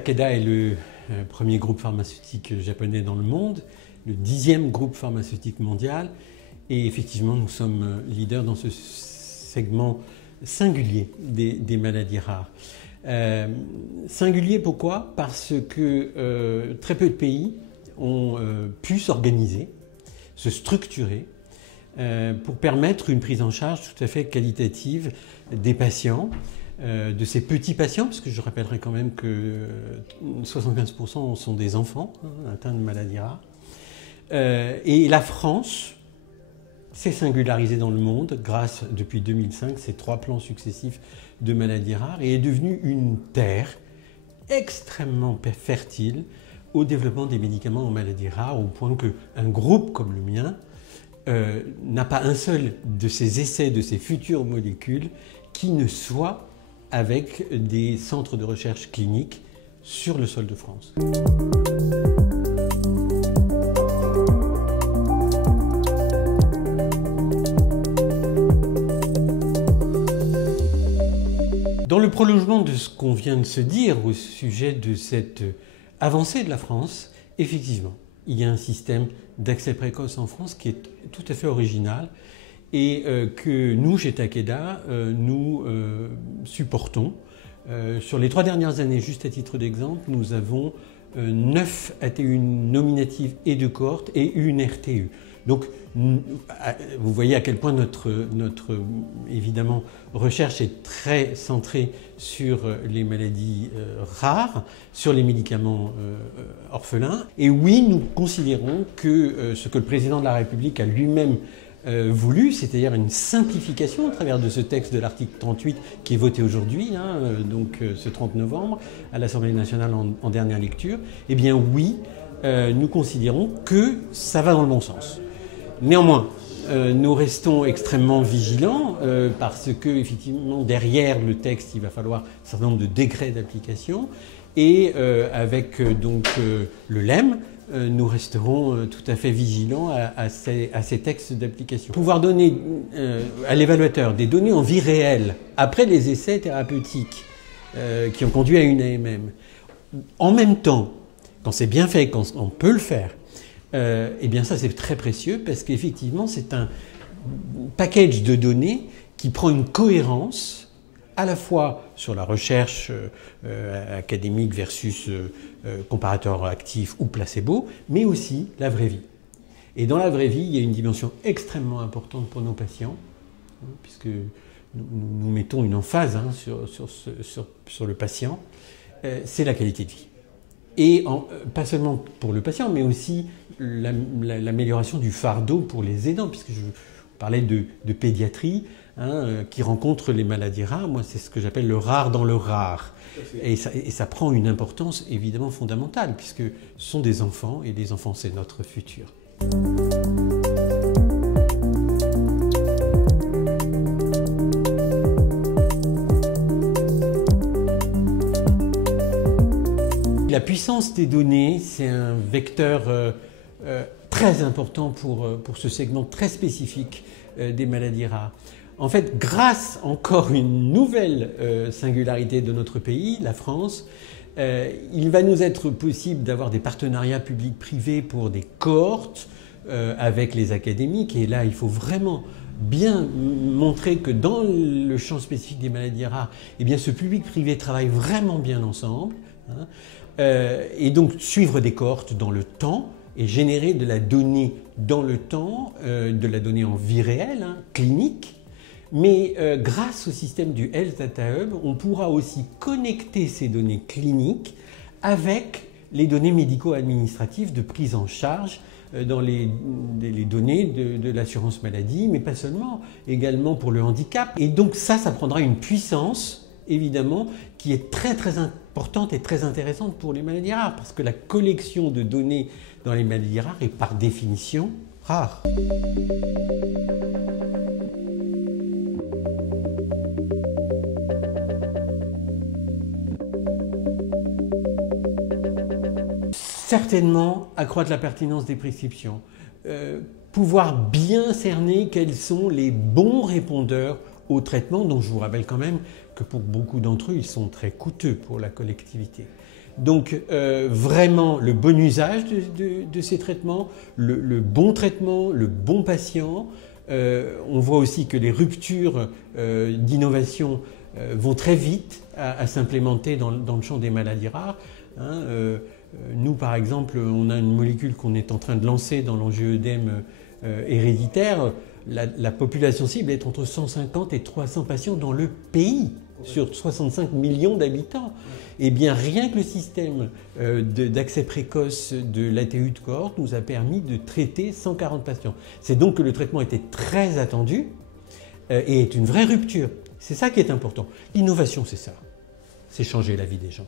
Takeda est le premier groupe pharmaceutique japonais dans le monde, le 10e groupe pharmaceutique mondial. Et effectivement, nous sommes leaders dans ce segment singulier des maladies rares. Singulier pourquoi? Parce que très peu de pays ont pu s'organiser, se structurer pour permettre une prise en charge tout à fait qualitative des patients, de ces petits patients, parce que je rappellerai quand même que 75% sont des enfants atteints de maladies rares. Et la France s'est singularisée dans le monde grâce, depuis 2005, ces 3 plans successifs de maladies rares et est devenue une terre extrêmement fertile au développement des médicaments en maladies rares, au point qu'un groupe comme le mien n'a pas un seul de ces essais, de ces futures molécules qui ne soit avec des centres de recherche clinique sur le sol de France. Dans le prolongement de ce qu'on vient de se dire au sujet de cette avancée de la France, effectivement, il y a un système d'accès précoce en France qui est tout à fait original et que nous, chez Takeda, nous supportons. Sur les 3 dernières années, juste à titre d'exemple, nous avons 9 ATU nominatives et de cohorte et une RTU. Donc, vous voyez à quel point notre évidemment, recherche est très centrée sur les maladies rares, sur les médicaments orphelins. Et oui, nous considérons que ce que le président de la République a lui-même voulu, c'est-à-dire une simplification à travers de ce texte de l'article 38 qui est voté aujourd'hui, donc ce 30 novembre, à l'Assemblée nationale en dernière lecture, eh bien oui, nous considérons que ça va dans le bon sens. Néanmoins, nous restons extrêmement vigilants parce que, effectivement, derrière le texte, il va falloir un certain nombre de décrets d'application et avec donc le LEM, nous resterons tout à fait vigilants à ces textes d'application. Pouvoir donner à l'évaluateur des données en vie réelle après les essais thérapeutiques qui ont conduit à une AMM, en même temps, quand c'est bien fait, quand on peut le faire, eh bien ça c'est très précieux parce qu'effectivement c'est un package de données qui prend une cohérence à la fois sur la recherche académique versus comparateur actif ou placebo, mais aussi la vraie vie. Et dans la vraie vie, il y a une dimension extrêmement importante pour nos patients, puisque nous mettons une emphase sur le patient, c'est la qualité de vie. Et pas seulement pour le patient, mais aussi l'amélioration du fardeau pour les aidants, puisque je parlais de pédiatrie, qui rencontre les maladies rares. Moi, c'est ce que j'appelle le rare dans le rare. Et ça prend une importance évidemment fondamentale, puisque ce sont des enfants, et les enfants, c'est notre futur. La puissance des données, c'est un vecteur très important pour ce segment très spécifique des maladies rares. En fait, grâce encore une nouvelle singularité de notre pays, la France, il va nous être possible d'avoir des partenariats publics-privés pour des cohortes avec les académiques. Et là, il faut vraiment bien montrer que dans le champ spécifique des maladies rares, eh bien, ce public-privé travaille vraiment bien ensemble. Et donc suivre des cohortes dans le temps et générer de la donnée dans le temps, de la donnée en vie réelle, clinique. Mais grâce au système du Health Data Hub, on pourra aussi connecter ces données cliniques avec les données médico-administratives de prise en charge dans les données de l'assurance maladie, mais pas seulement, également pour le handicap. Et donc ça prendra une puissance, évidemment, qui est très très importante et très intéressante pour les maladies rares, parce que la collection de données dans les maladies rares est par définition rare. Certainement accroître la pertinence des prescriptions, pouvoir bien cerner quels sont les bons répondeurs au traitement, dont je vous rappelle quand même que pour beaucoup d'entre eux, ils sont très coûteux pour la collectivité. Donc vraiment le bon usage de ces traitements, le bon traitement, le bon patient. On voit aussi que les ruptures d'innovation vont très vite à s'implémenter dans le champ des maladies rares. Hein. Nous, par exemple, on a une molécule qu'on est en train de lancer dans l'angioœdème héréditaire. La population cible est entre 150 et 300 patients dans le pays, sur 65 millions d'habitants. Et bien, rien que le système d'accès précoce de l'ATU de cohorte nous a permis de traiter 140 patients. C'est donc que le traitement était très attendu et est une vraie rupture. C'est ça qui est important. L'innovation, c'est ça. C'est changer la vie des gens.